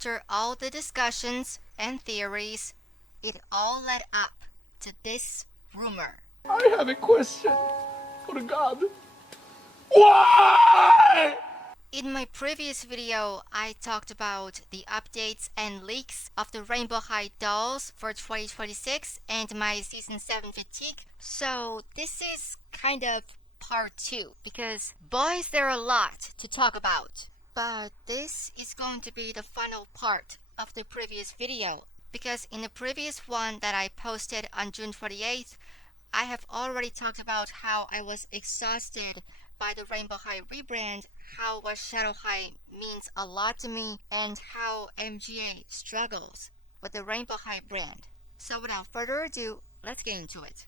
after all the discussions and theories, it all led up to this rumor. I have a question for God. Why? In my previous video, I talked about the updates and leaks of the Rainbow High dolls for 2026 and my Season 7 fatigue. So this is kind of part 2 because boys, there are a lot to talk about. But this is going to be the final part of the previous video because in the previous one that I posted on June 28th, I have already talked about how I was exhausted by the Rainbow High rebrand, how what Shadow High means a lot to me, and how MGA struggles with the Rainbow High brand. So without further ado, let's get into it.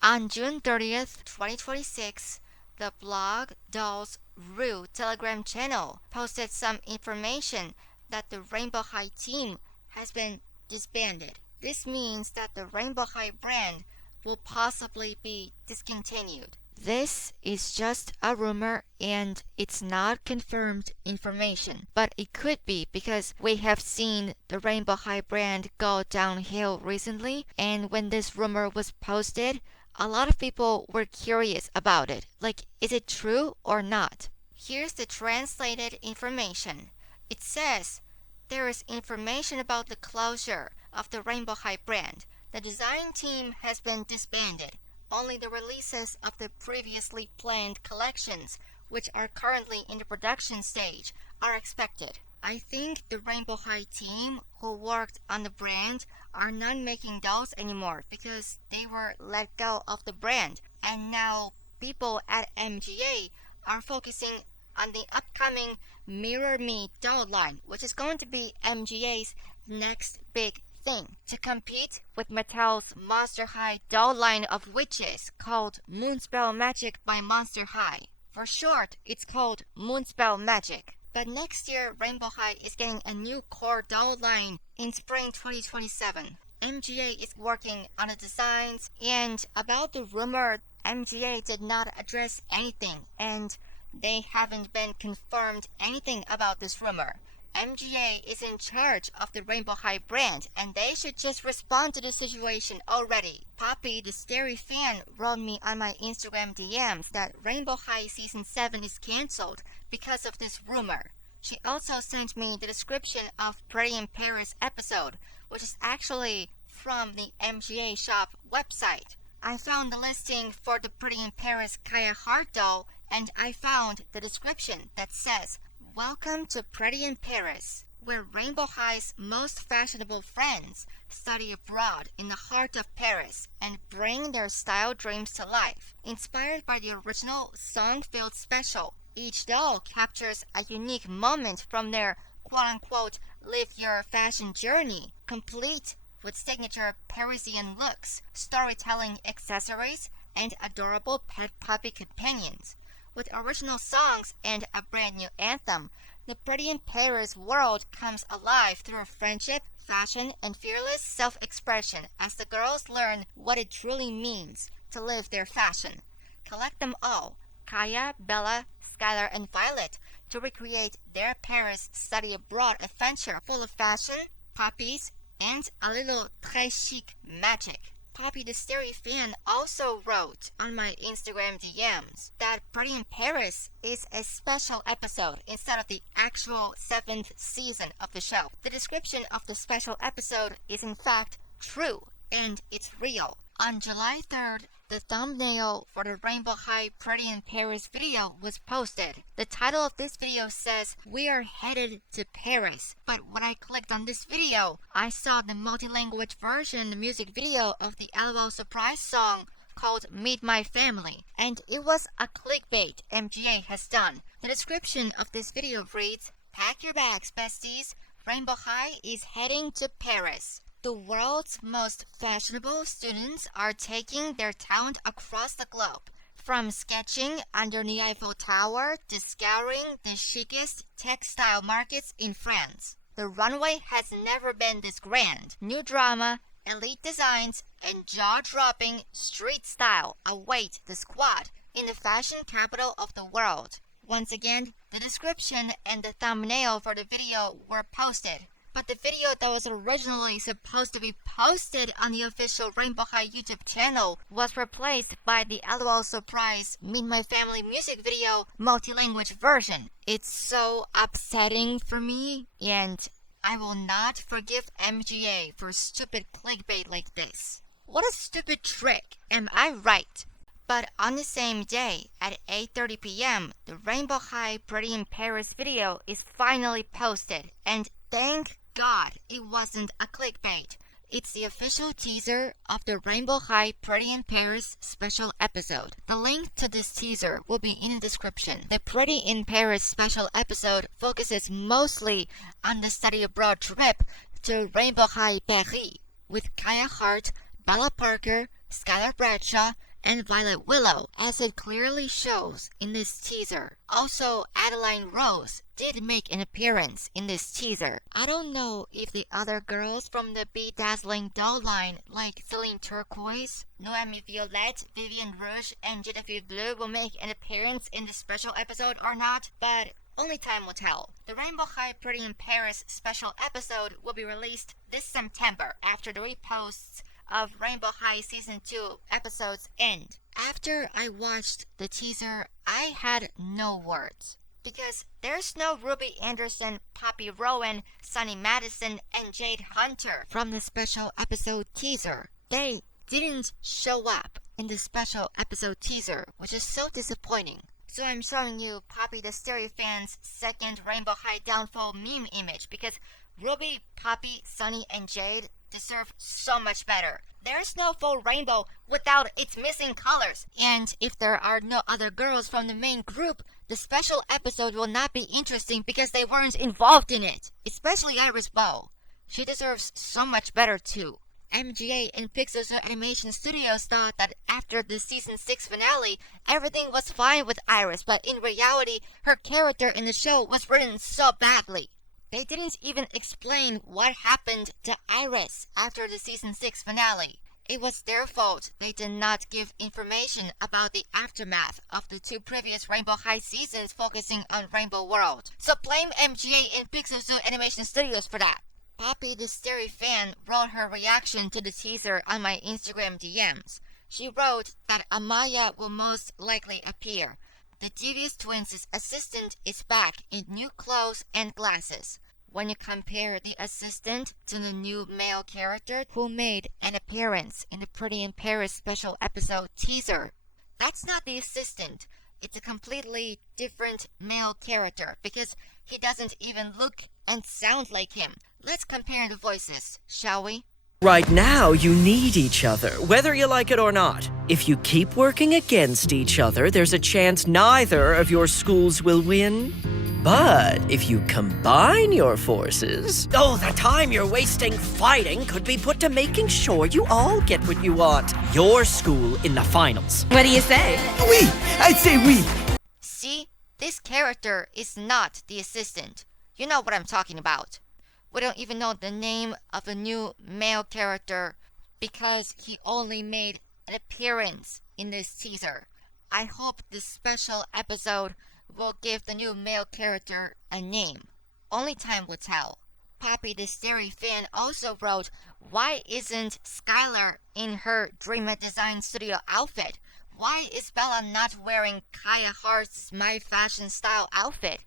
On June 30th, 2026, the blog Dolls Rue Telegram channel posted some information that the Rainbow High team has been disbanded. This means that the Rainbow High brand will possibly be discontinued. This is just a rumor and it's not confirmed information, but it could be because we have seen the Rainbow High brand go downhill recently, and when this rumor was posted, a lot of people were curious about it. Like, is it true or not? Here's the translated information. It says, there is information about the closure of the Rainbow High brand. The design team has been disbanded. Only the releases of the previously planned collections, which are currently in the production stage, are expected. I think the Rainbow High team who worked on the brand are not making dolls anymore because they were let go of the brand, and now people at MGA are focusing on the upcoming Mirror Me doll line, which is going to be MGA's next big thing to compete with Mattel's Monster High doll line of witches called Moonspell Magic by Monster High. For short, it's called Moonspell Magic. But next year, Rainbow High is getting a new core doll line in spring 2027. MGA is working on the designs, and about the rumor, MGA did not address anything, and they haven't been confirmed anything about this rumor. MGA is in charge of the Rainbow High brand, and they should just respond to the situation already. PoppyTheStarryFan wrote me on my Instagram DMs that Rainbow High Season 7 is cancelled because of this rumor. She also sent me the description of Pretty in Paris episode, which is actually from the MGA shop website. I found the listing for the Pretty in Paris Kia Hart doll, and I found the description that says, "Welcome to Pretty in Paris, where Rainbow High's most fashionable friends study abroad in the heart of Paris and bring their style dreams to life." Inspired by the original song-filled special, each doll captures a unique moment from their quote-unquote live your fashion journey, complete with signature Parisian looks, storytelling accessories, and adorable pet puppy companions. With original songs and a brand new anthem, the Pretty in Paris world comes alive through friendship, fashion, and fearless self-expression as the girls learn what it truly means to live their fashion. Collect them all, Kaya, Bella, Skyler, and Violet, to recreate their Paris study abroad adventure full of fashion, puppies, and a little très chic magic. PoppyTheStarryFan also wrote on my Instagram DMs that Pretty in Paris is a special episode instead of the actual 7th season of the show. The description of the special episode is in fact true, and it's real. On July 3rd, the thumbnail for the Rainbow High Pretty in Paris video was posted. The title of this video says, "We are headed to Paris." But when I clicked on this video, I saw the multi-language version music video of the LOL surprise song called Meet My Family, and it was a clickbait MGA has done. The description of this video reads, "Pack your bags, besties. Rainbow High is heading to Paris." The world's most fashionable students are taking their talent across the globe, from sketching under the Eiffel Tower to scouring the chicest textile markets in France. The runway has never been this grand. New drama, elite designs, and jaw-dropping street style await the squad in the fashion capital of the world. Once again, the description and the thumbnail for the video were posted. But the video that was originally supposed to be posted on the official Rainbow High YouTube channel was replaced by the LOL Surprise Meet My Family music video multi-language version. It's so upsetting for me, and I will not forgive MGA for stupid clickbait like this. What a stupid trick, am I right? But on the same day, at 8:30 p.m., the Rainbow High Pretty in Paris video is finally posted, and thank God it wasn't a clickbait. It's the official teaser of the Rainbow High Pretty in Paris special episode. The link to this teaser will be in the description. The Pretty in Paris special episode focuses mostly on the study abroad trip to Rainbow High Paris with Kia Hart, Bella Parker, Skyler Bradshaw, and Violet Willow, as it clearly shows in this teaser. Also, Adeline Rose did make an appearance in this teaser. I don't know if the other girls from the Bedazzling doll line, like Celine Turquoise, Noemi Violette, Vivienne Rouge, and Genevieve Bleu will make an appearance in this special episode or not, but only time will tell. The Rainbow High Pretty in Paris special episode will be released this September after the reposts of Rainbow High Season 2 episodes end. After I watched the teaser, I had no words. Because there's no Ruby Anderson, Poppy Rowan, Sunny Madison, and Jade Hunter from the special episode teaser. They didn't show up in the special episode teaser, which is so disappointing. So I'm showing you PoppyTheStarryFan's second Rainbow High downfall meme image because Ruby, Poppy, Sunny, and Jade deserve so much better. There's no full rainbow without its missing colors. And if there are no other girls from the main group, the special episode will not be interesting because they weren't involved in it. Especially Iris Bow. She deserves so much better too. MGA and Pixel Animation Studios thought that after the season 6 finale, everything was fine with Iris, but in reality, her character in the show was written so badly. They didn't even explain what happened to Iris after the season 6 finale. It was their fault they did not give information about the aftermath of the 2 previous Rainbow High seasons focusing on Rainbow World. So blame MGA and Pixel Animation Studios for that. PoppyTheStarryFan wrote her reaction to the teaser on my Instagram DMs. She wrote that Amaya will most likely appear. The Devious Twins' assistant is back in new clothes and glasses. When you compare the assistant to the new male character who made an appearance in the Pretty in Paris special episode teaser, that's not the assistant. It's a completely different male character because he doesn't even look and sound like him. Let's compare the voices, shall we? Right now, you need each other, whether you like it or not. If you keep working against each other, there's a chance neither of your schools will win. But if you combine your forces, the time you're wasting fighting could be put to making sure you all get what you want. Your school in the finals. What do you say? Oui! I'd say oui! See, this character is not the assistant. You know what I'm talking about. We don't even know the name of the new male character because he only made an appearance in this teaser. I hope this special episode will give the new male character a name. Only time will tell. PoppyTheStarryFan also wrote, why isn't Skyler in her Dreamer Design Studio outfit? Why is Bella not wearing Kia Hart's My Fashion Style outfit?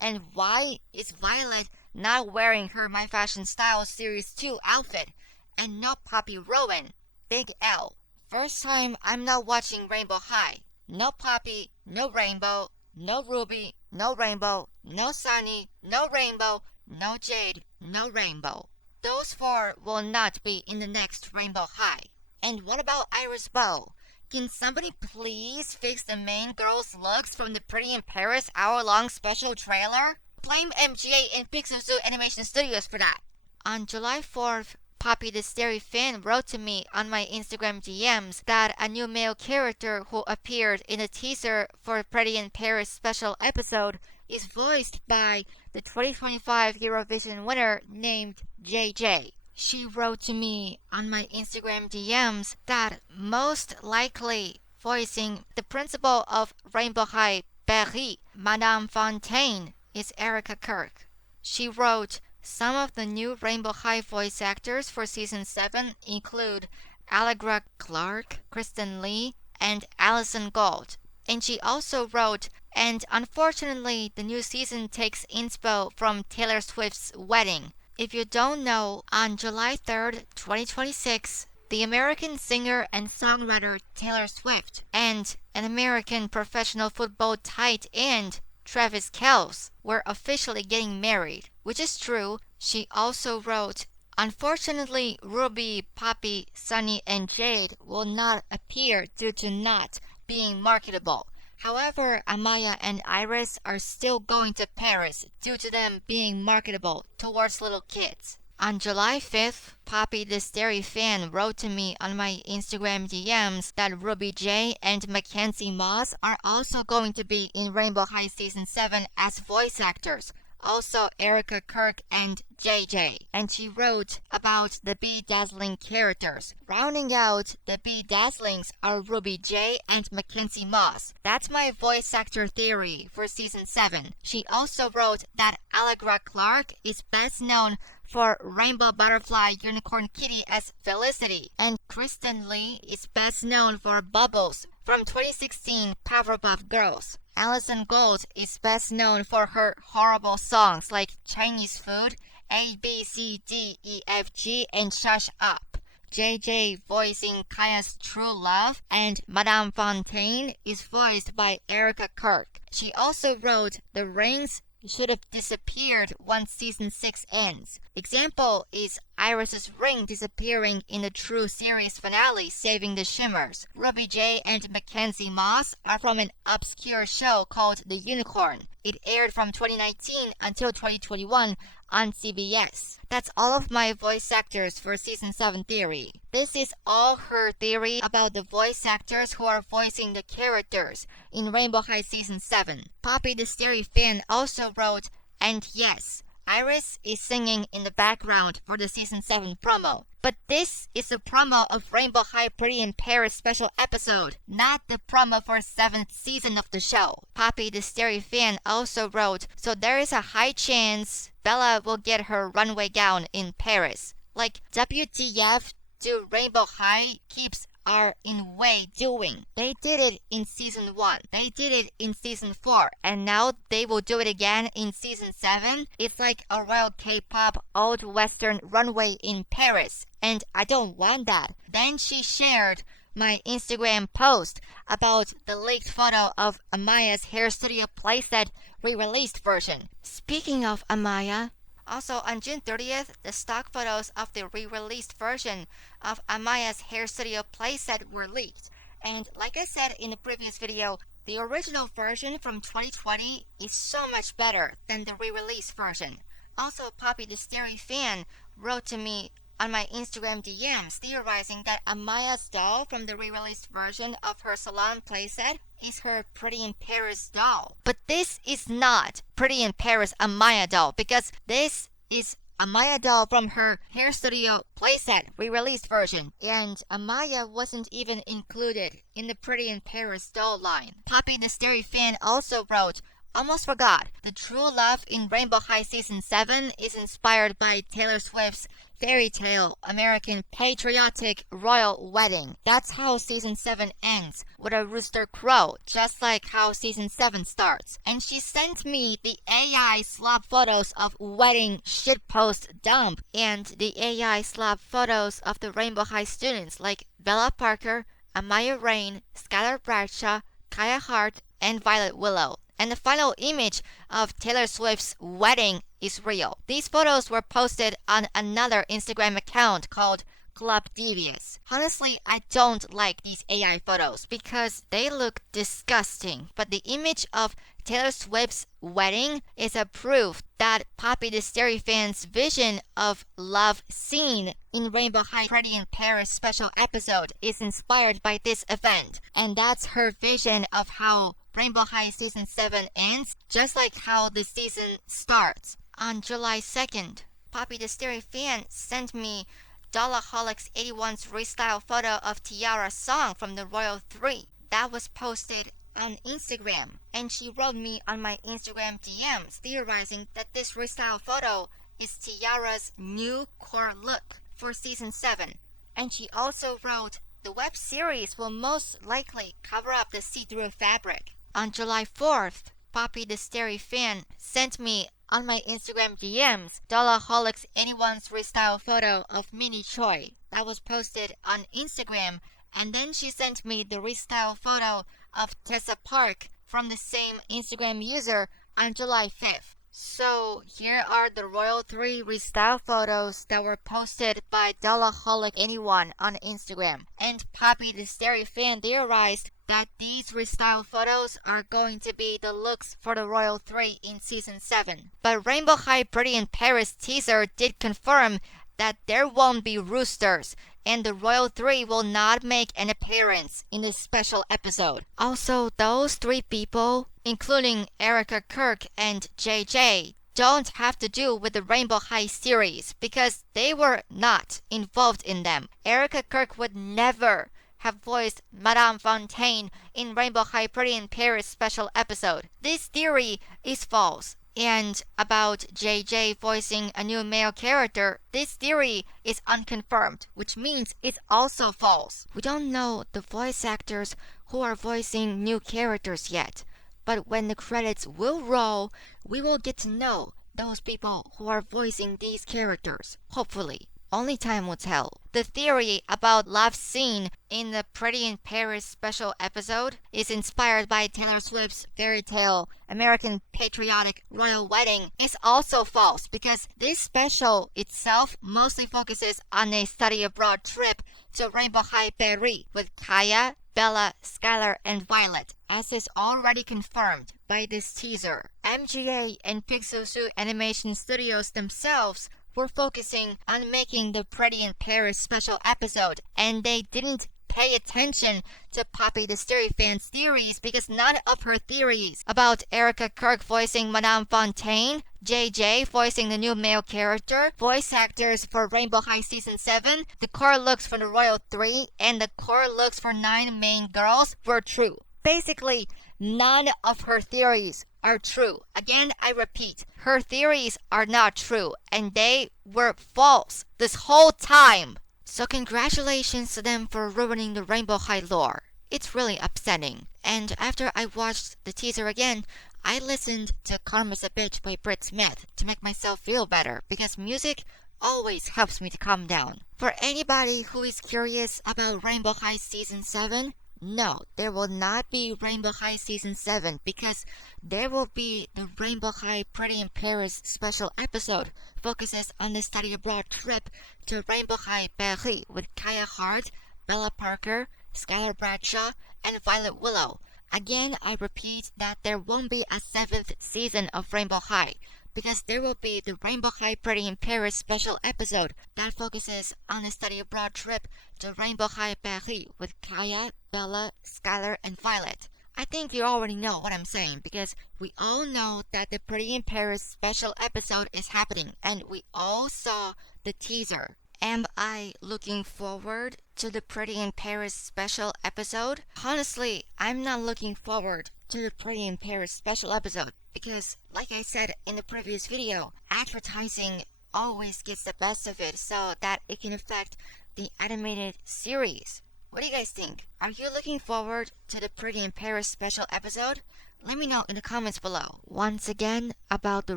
And why is Violet not wearing her My Fashion Style Series 2 outfit? And no Poppy Rowan. Big L. First time I'm not watching Rainbow High. No Poppy, no Rainbow, no Ruby, no Rainbow, no Sunny, no Rainbow, no Jade, no Rainbow. Those 4 will not be in the next Rainbow High. And what about Iris Bow? Can somebody please fix the main girl's looks from the Pretty in Paris hour-long special trailer? Blame MGA and Pixel Animation Studios for that. On July 4th, PoppyTheStarryFan wrote to me on my Instagram DMs that a new male character who appeared in the teaser for Pretty in Paris special episode is voiced by the 2025 Eurovision winner named JJ. She wrote to me on my Instagram DMs that most likely voicing the principal of Rainbow High Berry, Madame Fontaine is Erica Kirk. She wrote, some of the new Rainbow High voice actors for Season 7 include Allegra Clark, Kristen Lee, and Allison Gold. And she also wrote, and unfortunately the new season takes inspo from Taylor Swift's wedding. If you don't know, on July 3rd, 2026, the American singer and songwriter Taylor Swift and an American professional football tight end Travis Kelce were officially getting married, which is true. She also wrote, unfortunately, Ruby, Poppy, Sunny, and Jade will not appear due to not being marketable. However, Amaya and Iris are still going to Paris due to them being marketable towards little kids. On July 5th, PoppyTheStarryFan wrote to me on my Instagram DMs that Ruby J and Mackenzie Moss are also going to be in Rainbow High Season 7 as voice actors. Also Erica Kirk and JJ. And she wrote about the Bedazzling characters. Rounding out the Bedazzlings are Ruby J and Mackenzie Moss. That's my voice actor theory for Season 7. She also wrote that Allegra Clark is best known for Rainbow Butterfly Unicorn Kitty as Felicity, and Kristen Lee is best known for Bubbles from 2016 Powerpuff Girls. Allison Gold is best known for her horrible songs like Chinese Food, A, B, C, D, E, F, G, and Shush Up. JJ voicing Kaya's True Love, and Madame Fontaine is voiced by Erica Kirk. She also wrote The Rings should have disappeared once Season 6 ends. Example is Iris's ring disappearing in the True series finale, saving the Shimmers. Ruby J and Mackenzie Moss are from an obscure show called The Unicorn. It aired from 2019 until 2021 on CBS. That's all of my voice actors for Season 7 theory. This is all her theory about the voice actors who are voicing the characters in Rainbow High Season 7. PoppyTheStarryFan also wrote, and yes, Iris is singing in the background for the Season 7 promo. But this is the promo of Rainbow High Pretty in Paris special episode, not the promo for 7th season of the show. PoppyTheStarryFan also wrote, so there is a high chance Bella will get her runway gown in Paris. Like, WTF do Rainbow High keeps are in way doing. They did it in Season 1. They did it in Season 4. And now they will do it again in Season 7. It's like a royal K-pop old western runway in Paris. And I don't want that. Then she shared my Instagram post about the leaked photo of Amaya's hair studio playset re-released version. Speaking of Amaya, also on June 30th, the stock photos of the re-released version of Amaya's hair studio playset were leaked. And like I said in the previous video, the original version from 2020 is so much better than the re-released version. Also, PoppyTheStarryFan wrote to me on my Instagram DMs theorizing that Amaya's doll from the re-released version of her salon playset is her Pretty in Paris doll. But this is not Pretty in Paris Amaya doll, because this is Amaya doll from her hair studio playset re-released version, and Amaya wasn't even included in the Pretty in Paris doll line. PoppyTheStarryFan also wrote, almost forgot, the True Love in Rainbow High Season 7 is inspired by Taylor Swift's fairy tale American patriotic royal wedding. That's how Season 7 ends, with a rooster crow, just like how Season 7 starts. And she sent me the AI slap photos of wedding shitpost dump and the AI slap photos of the Rainbow High students like Bella Parker, Amaya Rain, Skyler Bradshaw, Kia Hart, and Violet Willow. And the final image of Taylor Swift's wedding is real. These photos were posted on another Instagram account called Club Devious. Honestly, I don't like these AI photos because they look disgusting. But the image of Taylor Swift's wedding is a proof that PoppyTheStarryFan's vision of love seen in Rainbow High Pretty in Paris special episode is inspired by this event. And that's her vision of how Rainbow High Season 7 ends, just like how the season starts. On July 2nd, PoppyTheStarryFan sent me Dollaholics81's restyle photo of Tiara's song from the Royal 3. That was posted on Instagram, and she wrote me on my Instagram DMs theorizing that this restyle photo is Tiara's new core look for season 7. And she also wrote the web series will most likely cover up the see-through fabric. On July 4th, PoppyTheStarryFan sent me on my Instagram DMs Dollaholics Anyone's restyle photo of Minnie Choi that was posted on Instagram, and then she sent me the restyle photo of Tessa Park from the same Instagram user on July 5th. So here are the Royal 3 restyle photos that were posted by Dollaholic Anyone on Instagram. And PoppyTheStarryFan theorized that these restyle photos are going to be the looks for the Royal 3 in season 7. But Rainbow High Pretty in Paris teaser did confirm that there won't be roosters, and the Royal 3 will not make an appearance in this special episode. Also, those 3 people, including Erica Kirk and JJ, don't have to do with the Rainbow High series because they were not involved in them. Erica Kirk would never have voiced Madame Fontaine in Rainbow High Pretty in Paris special episode. This theory is false. And about JJ voicing a new male character, this theory is unconfirmed, which means it's also false. We don't know the voice actors who are voicing new characters yet, but when the credits will roll, we will get to know those people who are voicing these characters, hopefully. Only time will tell. The theory about love scene in the Pretty in Paris special episode is inspired by Taylor Swift's fairy tale American Patriotic Royal Wedding is also false because this special itself mostly focuses on a study abroad trip to Rainbow High Paris with Kaya, Bella, Skyler, and Violet, as is already confirmed by this teaser. MGA and Pixelsuit Animation Studios themselves were focusing on making the Pretty in Paris special episode, and they didn't pay attention to PoppyTheStarryFan's theories because none of her theories about Erica Kirk voicing Madame Fontaine, JJ voicing the new male character, voice actors for Rainbow High Season 7, the core looks for the Royal 3, and the core looks for 9 main girls were true. Basically, none of her theories are true. Again, I repeat, her theories are not true, and they were false this whole time. So congratulations to them for ruining the Rainbow High lore. It's really upsetting. And after I watched the teaser again, I listened to Karma's a Bitch by Brit Smith to make myself feel better, because music always helps me to calm down. For anybody who is curious about Rainbow High Season 7, no, there will not be Rainbow High Season 7 because there will be the Rainbow High Pretty in Paris special episode focuses on the study abroad trip to Rainbow High Paris with Kia Hart, Bella Parker, Skyler Bradshaw, and Violet Willow. Again, I repeat that there won't be a 7th season of Rainbow High because there will be the Rainbow High Pretty in Paris special episode that focuses on the study abroad trip to Rainbow High Paris with Kaya, Bella, Skyler, and Violet. I think you already know what I'm saying because we all know that the Pretty in Paris special episode is happening and we all saw the teaser. Am I looking forward to the Pretty in Paris special episode? Honestly, I'm not looking forward to the Pretty in Paris special episode because, like I said in the previous video, advertising always gets the best of it so that it can affect the animated series. What do you guys think? Are you looking forward to the Pretty in Paris special episode? Let me know in the comments below. Once again, about the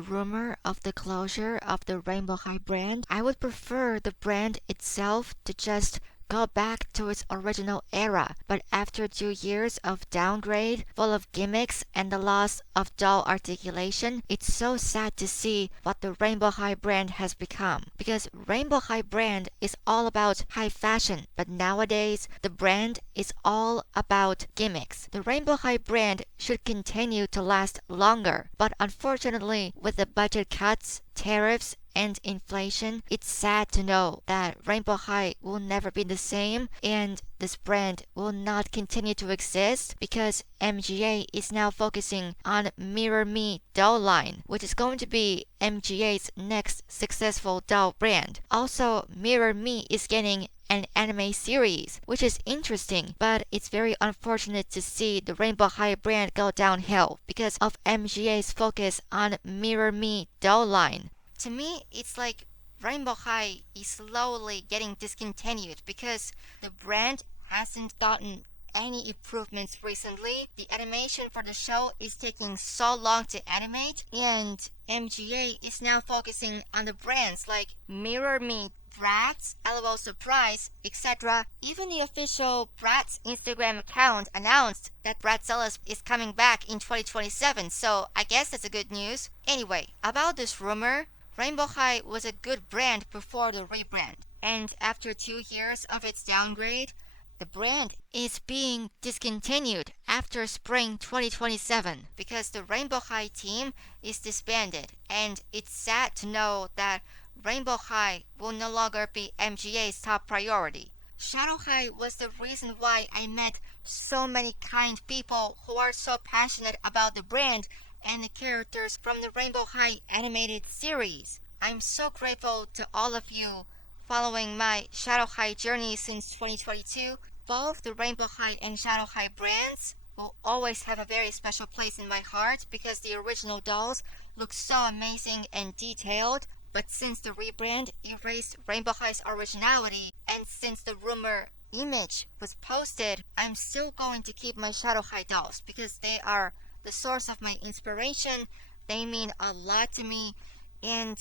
rumor of the closure of the Rainbow High brand, I would prefer the brand itself to just go back to its original era, but after 2 years of downgrade, full of gimmicks and the loss of dull articulation, it's so sad to see what the Rainbow High brand has become. Because Rainbow High brand is all about high fashion, but nowadays the brand is all about gimmicks. The Rainbow High brand should continue to last longer, but unfortunately with the budget cuts, tariffs, and inflation, it's sad to know that Rainbow High will never be the same and this brand will not continue to exist because MGA is now focusing on Mirror Me doll line, which is going to be MGA's next successful doll brand. Also, Mirror Me is getting an anime series, which is interesting, but it's very unfortunate to see the Rainbow High brand go downhill because of MGA's focus on Mirror Me doll line. To me, it's like Rainbow High is slowly getting discontinued because the brand hasn't gotten any improvements recently. The animation for the show is taking so long to animate, and MGA is now focusing on the brands like Mirror Me Bratz, LOL Surprise, etc. Even the official Bratz Instagram account announced that Bratzillaz is coming back in 2027, so I guess that's a good news. Anyway, about this rumor, Rainbow High was a good brand before the rebrand, and after 2 years of its downgrade, the brand is being discontinued after spring 2027 because the Rainbow High team is disbanded, and it's sad to know that Rainbow High will no longer be MGA's top priority. Shadow High was the reason why I met so many kind people who are so passionate about the brand and the characters from the Rainbow High animated series. I'm so grateful to all of you following my Shadow High journey since 2022. Both the Rainbow High and Shadow High brands will always have a very special place in my heart because the original dolls look so amazing and detailed. But since the rebrand erased Rainbow High's originality, and since the rumor image was posted, I'm still going to keep my Shadow High dolls because they are the source of my inspiration. They mean a lot to me, and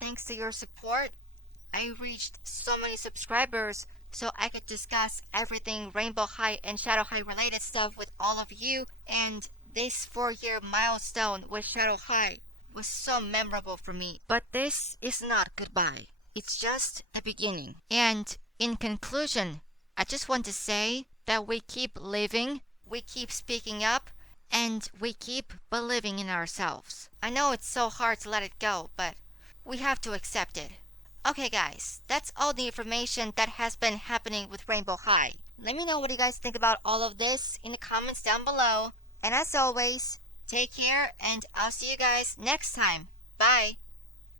thanks to your support, I reached so many subscribers so I could discuss everything Rainbow High and Shadow High related stuff with all of you, and this 4-year milestone with Shadow High was so memorable for me. But this is not goodbye. It's just the beginning. And in conclusion, I just want to say that we keep living, we keep speaking up, and we keep believing in ourselves. I know it's so hard to let it go, but we have to accept it. Okay guys, that's all the information that has been happening with Rainbow High. Let me know what you guys think about all of this in the comments down below. And as always, take care and I'll see you guys next time. Bye!